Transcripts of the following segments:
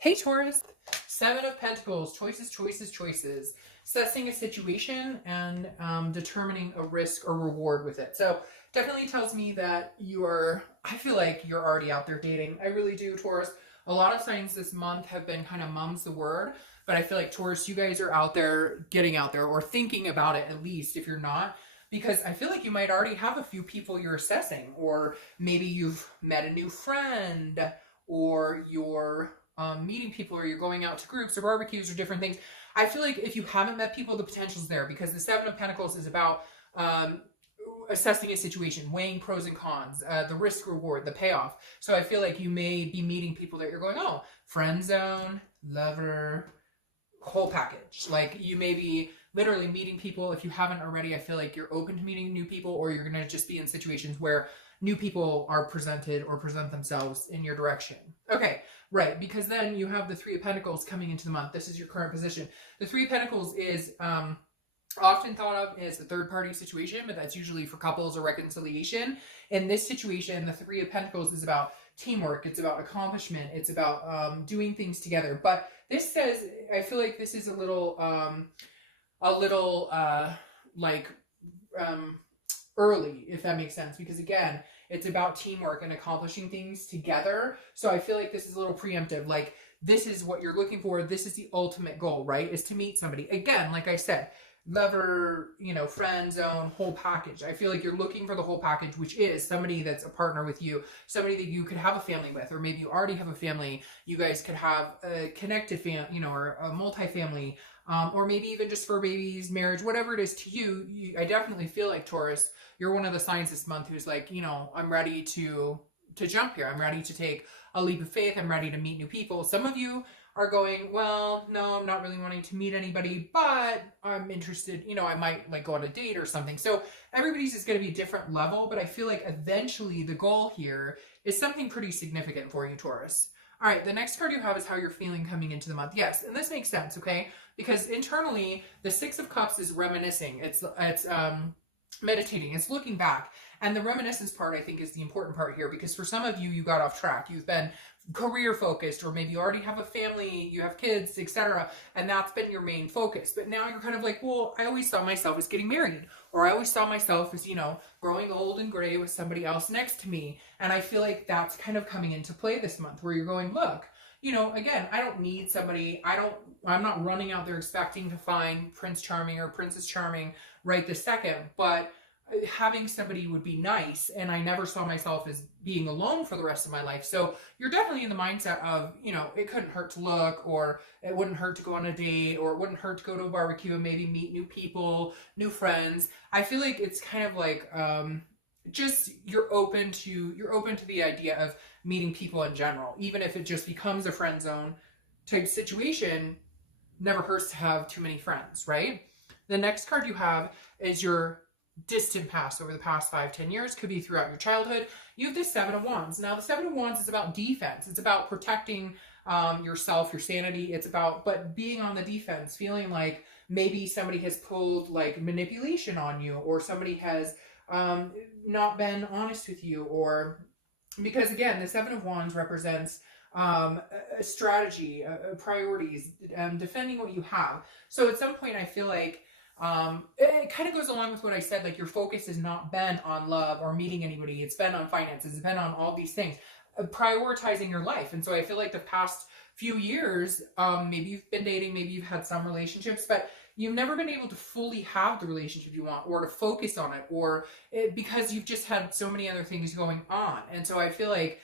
Hey Taurus, Seven of Pentacles, choices, choices, choices. Assessing a situation and determining a risk or reward with it. So definitely tells me that I feel like you're already out there dating. I really do, Taurus. A lot of signs this month have been kind of mum's the word, but I feel like Taurus, you guys are out there, getting out there, or thinking about it at least if you're not. Because I feel like you might already have a few people you're assessing, or maybe you've met a new friend, or you're meeting people, or you're going out to groups or barbecues or different things. I feel like if you haven't met people, the potential's there, because the Seven of Pentacles is about assessing a situation, weighing pros and cons, the risk reward, the payoff. So I feel like you may be meeting people that you're going, oh, friend zone, lover, whole package. Like you may be literally meeting people. If you haven't already, I feel like you're open to meeting new people, or you're going to just be in situations where new people are presented or present themselves in your direction. Okay, right, because then you have the Three of Pentacles coming into the month. This is your current position. The Three of Pentacles is often thought of as a third-party situation, but that's usually for couples or reconciliation. In this situation, the Three of Pentacles is about teamwork. It's about accomplishment. It's about doing things together. But this says, I feel like this is a little early, if that makes sense, because again, it's about teamwork and accomplishing things together. So I feel like this is a little preemptive. Like, this is what you're looking for. This is the ultimate goal, right? Is to meet somebody. Again, like I said, lover, friend zone, whole package. I feel like you're looking for the whole package, which is somebody that's a partner with you, somebody that you could have a family with, or maybe you already have a family. You guys could have a connected family, or a multi-family, or maybe even just for babies, marriage, whatever it is to you. I definitely feel like, Taurus, you're one of the signs this month who's like, I'm ready to jump here. I'm ready to take a leap of faith. I'm ready to meet new people. Some of you are going, well, no, I'm not really wanting to meet anybody, but I'm interested, I might like go on a date or something. So everybody's is going to be a different level, but I feel like eventually the goal here is something pretty significant for you, Taurus. All right, the next card you have is how you're feeling coming into the month. Yes, and this makes sense, okay? Because internally, the Six of Cups is reminiscing. It's meditating. It's looking back. And the reminiscence part, I think, is the important part here, because for some of you, you got off track. You've been career focused, or maybe you already have a family, you have kids, etc., and that's been your main focus. But now you're kind of like, well, I always saw myself as getting married, or I always saw myself as, growing old and gray with somebody else next to me. And I feel like that's kind of coming into play this month, where you're going, look, again, I don't need somebody. I'm not running out there expecting to find Prince Charming or Princess Charming right this second, but having somebody would be nice. And I never saw myself as being alone for the rest of my life. So you're definitely in the mindset of, it couldn't hurt to look, or it wouldn't hurt to go on a date, or it wouldn't hurt to go to a barbecue and maybe meet new people, new friends. I feel like it's kind of like, just you're open to the idea of meeting people in general, even if it just becomes a friend zone type situation. Never hurts to have too many friends, right? The next card you have is your distant past, over the past 5-10 years, could be throughout your childhood. You have the Seven of Wands. Now the Seven of Wands is about defense. It's about protecting yourself, your sanity. It's about, but being on the defense, feeling like maybe somebody has pulled like manipulation on you, or somebody has not been honest with you, or because again, the Seven of Wands represents a strategy, priorities, defending what you have. So at some point, I feel like it kind of goes along with what I said, like your focus has not been on love or meeting anybody. It's been on finances. It's been on all these things, prioritizing your life. And so I feel like the past few years, maybe you've been dating, maybe you've had some relationships, but you've never been able to fully have the relationship you want, or to focus on it, or because you've just had so many other things going on. And so I feel like,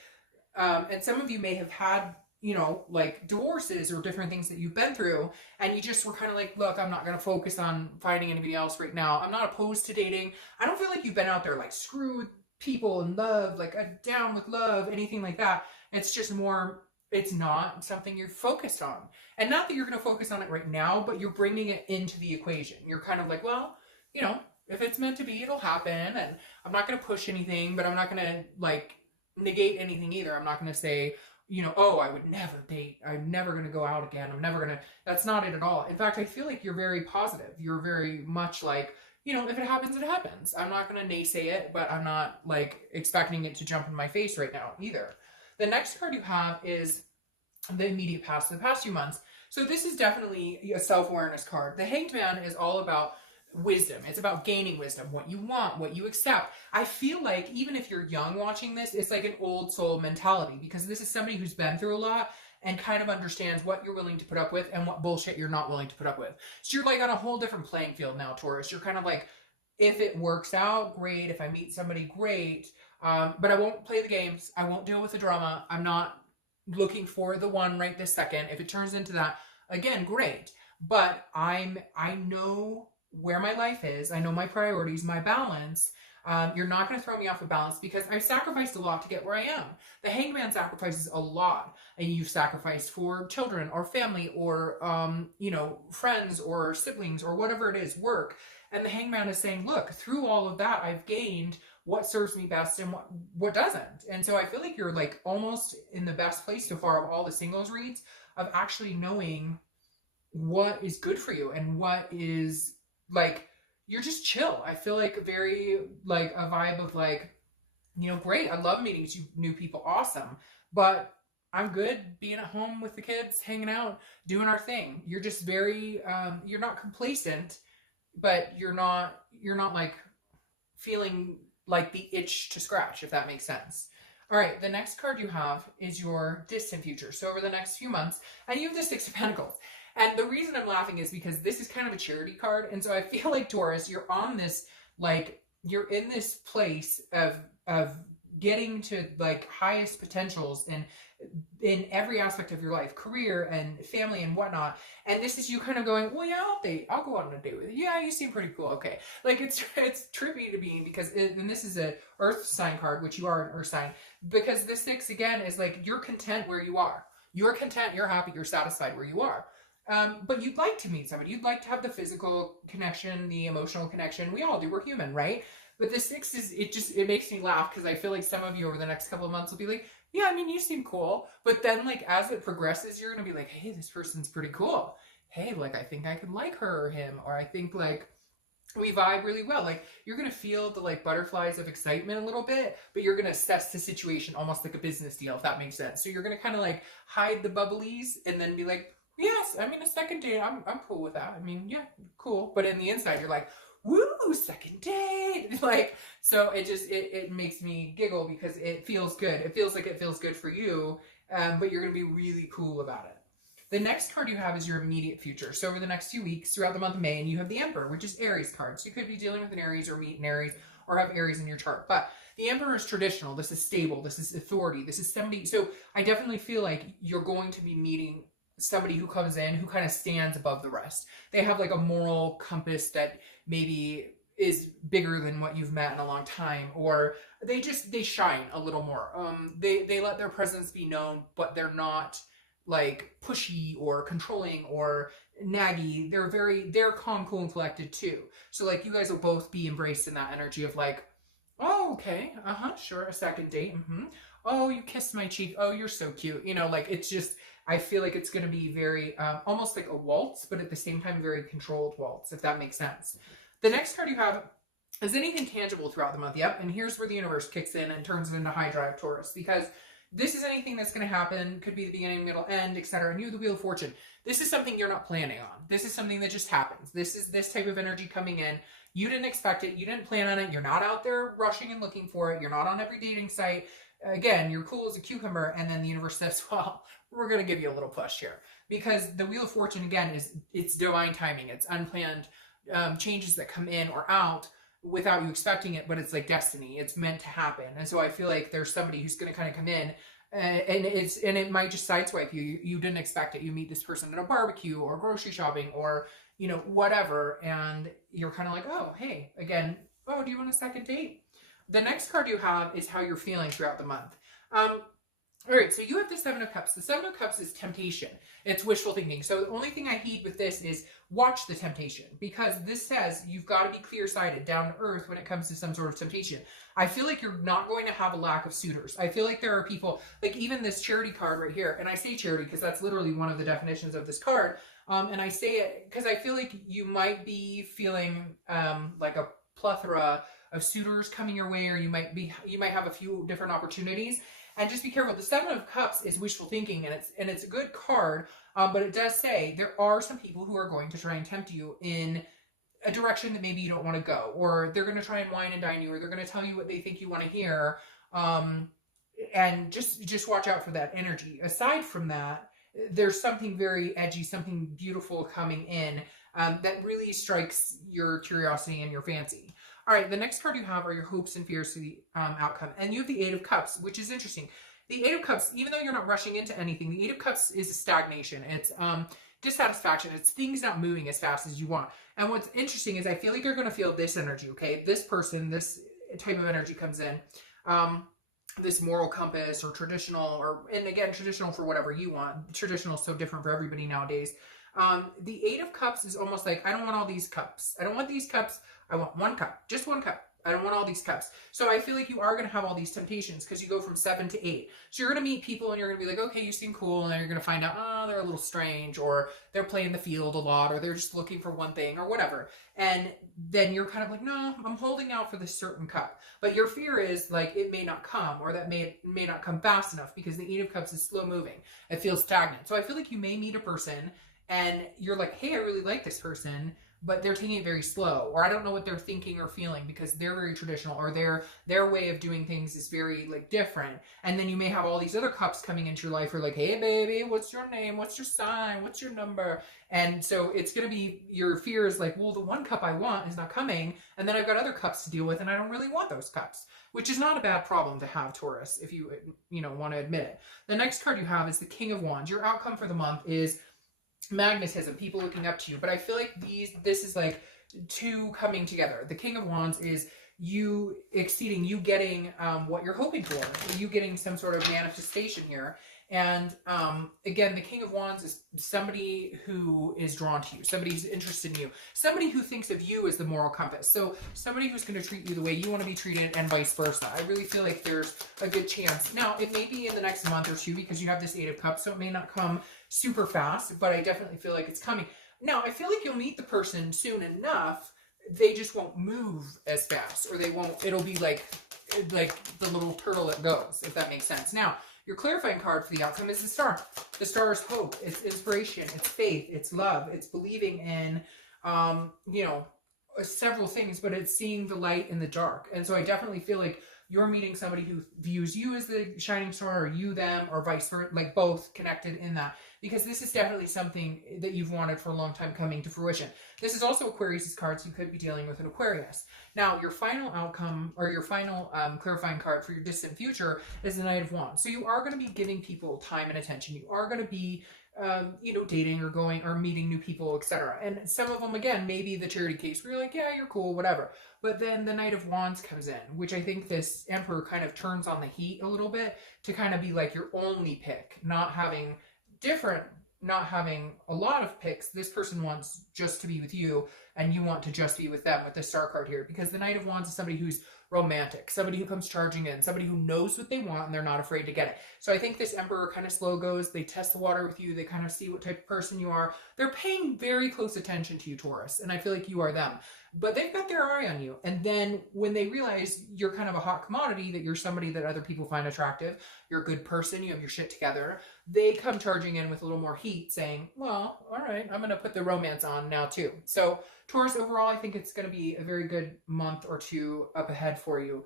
and some of you may have had, like divorces or different things that you've been through, and you just were kind of like, look, I'm not going to focus on finding anybody else right now. I'm not opposed to dating. I don't feel like you've been out there like screw people in love, like down with love, anything like that. It's just more, it's not something you're focused on. And not that you're going to focus on it right now, but you're bringing it into the equation. You're kind of like, well, if it's meant to be, it'll happen. And I'm not going to push anything, but I'm not going to like negate anything either. I'm not going to say, oh, I would never date. I'm never going to go out again. That's not it at all. In fact, I feel like you're very positive. You're very much like, if it happens, it happens. I'm not going to naysay it, but I'm not like expecting it to jump in my face right now either. The next card you have is the immediate past, the past few months. So this is definitely a self-awareness card. The Hanged Man is all about wisdom. It's about gaining wisdom, what you want, what you accept. I feel like even if you're young watching this, it's like an old soul mentality, because this is somebody who's been through a lot and kind of understands what you're willing to put up with and what bullshit you're not willing to put up with. So you're like on a whole different playing field now, Taurus. You're kind of like, if it works out, great. If I meet somebody, great. But I won't play the games. I won't deal with the drama. I'm not looking for the one right this second. If it turns into that, again, great. But I know where my life is. I know my priorities, my balance. You're not going to throw me off of balance, because I've sacrificed a lot to get where I am. The Hanged Man sacrifices a lot, and you've sacrificed for children or family or, you know, friends or siblings or whatever it is, work. And the Hanged Man is saying, look, through all of that, I've gained what serves me best and what doesn't. And so I feel like you're like almost in the best place so far of all the singles reads, of actually knowing what is good for you and what is like, you're just chill. I feel like very like a vibe of like, you know, great. I love meeting new people. Awesome. But I'm good being at home with the kids, hanging out, doing our thing. You're just very, you're not complacent, but you're not like feeling like the itch to scratch, if that makes sense. All right, the next card you have is your distant future. So over the next few months, and you have the Six of Pentacles. And the reason I'm laughing is because this is kind of a charity card. And so I feel like, Taurus, you're on this, like, you're in this place of getting to like highest potentials and in every aspect of your life, career and family and whatnot. And this is you kind of going, well, yeah, I'll go on a date with you. Yeah, you seem pretty cool. Okay. Like it's trippy to me because and this is a earth sign card, which you are an earth sign, because this six again is like, you're content where you are. You're content. You're happy. You're satisfied where you are. But you'd like to meet somebody. You'd like to have the physical connection, the emotional connection. We all do. We're human, right? But the six is, it makes me laugh because I feel like some of you over the next couple of months will be like, yeah, I mean, you seem cool. But then like, as it progresses, you're going to be like, hey, this person's pretty cool. Hey, like, I think I could like her or him. Or I think like we vibe really well. Like you're going to feel the like butterflies of excitement a little bit, but you're going to assess the situation almost like a business deal, if that makes sense. So you're going to kind of like hide the bubblies and then be like, yes, I mean, a second date, I'm cool with that. I mean, yeah, cool. But in the inside, you're like, woo, second date. Like, so it just, it makes me giggle because it feels good. It feels like it feels good for you, but you're going to be really cool about it. The next card you have is your immediate future. So over the next few weeks, throughout the month of May, and you have the Emperor, which is Aries card. So you could be dealing with an Aries or meet an Aries or have Aries in your chart. But the Emperor is traditional. This is stable. This is authority. This is somebody. So I definitely feel like you're going to be meeting somebody who comes in who kind of stands above the rest. They have like a moral compass that maybe is bigger than what you've met in a long time, or they shine a little more. They let their presence be known, but they're not like pushy or controlling or naggy. They're calm, cool, and collected too. So like you guys will both be embraced in that energy of like, oh, okay, sure, a second date. Oh, you kissed my cheek. Oh, you're so cute. You know, like it's just, I feel like it's going to be very, almost like a waltz, but at the same time, very controlled waltz, if that makes sense. The next card you have is anything tangible throughout the month. Yep. And here's where the universe kicks in and turns it into high drive Taurus, because this is anything that's going to happen. Could be the beginning, middle, end, etc. And you have the Wheel of Fortune. This is something you're not planning on. This is something that just happens. This is this type of energy coming in. You didn't expect it. You didn't plan on it. You're not out there rushing and looking for it. You're not on every dating site. Again, you're cool as a cucumber, and then the universe says, well, we're going to give you a little push here. Because the Wheel of Fortune, again, it's divine timing. It's unplanned changes that come in or out without you expecting it, but it's like destiny. It's meant to happen. And so I feel like there's somebody who's going to kind of come in, and it might just sideswipe you. You didn't expect it. You meet this person at a barbecue or grocery shopping or, you know, whatever, and you're kind of like, oh, hey, again, oh, do you want a second date? The next card you have is how you're feeling throughout the month. All right, so you have the Seven of Cups. The Seven of Cups is temptation. It's wishful thinking. So the only thing I heed with this is watch the temptation, because this says you've got to be clear-sighted, down to earth when it comes to some sort of temptation. I feel like you're not going to have a lack of suitors. I feel like there are people, like even this charity card right here, and I say charity because that's literally one of the definitions of this card, and I say it because I feel like you might be feeling like a plethora of suitors coming your way, or you might have a few different opportunities. And just be careful. The Seven of Cups is wishful thinking, and it's a good card, but it does say there are some people who are going to try and tempt you in a direction that maybe you don't want to go, or they're going to try and wine and dine you, or they're going to tell you what they think you want to hear. And just watch out for that energy. Aside from that, there's something very edgy, something beautiful coming in that really strikes your curiosity and your fancy. All right, the next card you have are your hopes and fears to the outcome. And you have the Eight of Cups, which is interesting. The Eight of Cups, even though you're not rushing into anything, the Eight of Cups is a stagnation. It's dissatisfaction. It's things not moving as fast as you want. And what's interesting is I feel like you're going to feel this energy, okay? This person, this type of energy comes in. This moral compass or traditional, or, and again, traditional for whatever you want. Traditional is so different for everybody nowadays. The Eight of Cups is almost like, I don't want all these cups. I don't want these cups. I want one cup, just one cup. I don't want all these cups. So I feel like you are going to have all these temptations because you go from 7 to 8. So you're going to meet people and you're going to be like, okay, you seem cool. And then you're going to find out, oh, they're a little strange, or they're playing the field a lot, or they're just looking for one thing or whatever. And then you're kind of like, no, I'm holding out for this certain cup. But your fear is like, it may not come, or that may not come fast enough because the Eight of Cups is slow moving. It feels stagnant. So I feel like you may meet a person and you're like, hey, I really like this person, but they're taking it very slow, or I don't know what they're thinking or feeling because they're very traditional, or their way of doing things is very like different. And then you may have all these other cups coming into your life who are like, hey baby, what's your name? What's your sign? What's your number? And so it's going to be, your fear is like, well, the one cup I want is not coming. And then I've got other cups to deal with and I don't really want those cups, which is not a bad problem to have, Taurus, if you want to admit it. The next card you have is the King of Wands. Your outcome for the month is magnetism, people looking up to you. But I feel like this is like two coming together. The King of Wands is you exceeding, you getting what you're hoping for, you getting some sort of manifestation here. And again, the King of Wands is somebody who is drawn to you, somebody who's interested in you, somebody who thinks of you as the moral compass. So somebody who's going to treat you the way you want to be treated, and vice versa. I really feel like there's a good chance. Now, it may be in the next month or two because you have this Eight of Cups, so it may not come super fast, but I definitely feel like it's coming. Now, I feel like you'll meet the person soon enough. They just won't move as fast, or they won't, it'll be like the little turtle that goes, if that makes sense. Now, your clarifying card for the outcome is the Star. The Star is hope, it's inspiration, it's faith, it's love, it's believing in, several things, but it's seeing the light in the dark. And so I definitely feel like you're meeting somebody who views you as the shining star, or you them, or vice versa, like both connected in that. Because this is definitely something that you've wanted for a long time coming to fruition. This is also Aquarius's card, so you could be dealing with an Aquarius. Now, your final outcome, or your final clarifying card for your distant future is the Knight of Wands. So you are going to be giving people time and attention. You are going to be dating or going or meeting new people, etc. And some of them, again, maybe the charity case where you're like, yeah, you're cool, whatever. But then the Knight of Wands comes in, which I think this Emperor kind of turns on the heat a little bit to kind of be like your only pick, not having a lot of picks. This person wants just to be with you, and you want to just be with them with the Star card here, because the Knight of Wands is somebody who's romantic, somebody who comes charging in, somebody who knows what they want and they're not afraid to get it. So I think this Emperor kind of slow goes. They test the water with you. They kind of see what type of person you are. They're paying very close attention to you, Taurus, and I feel like you are them. But they've got their eye on you. And then when they realize you're kind of a hot commodity, that you're somebody that other people find attractive, you're a good person, you have your shit together, they come charging in with a little more heat saying, well, all right, I'm going to put the romance on now too. So Taurus, overall, I think it's going to be a very good month or two up ahead for you.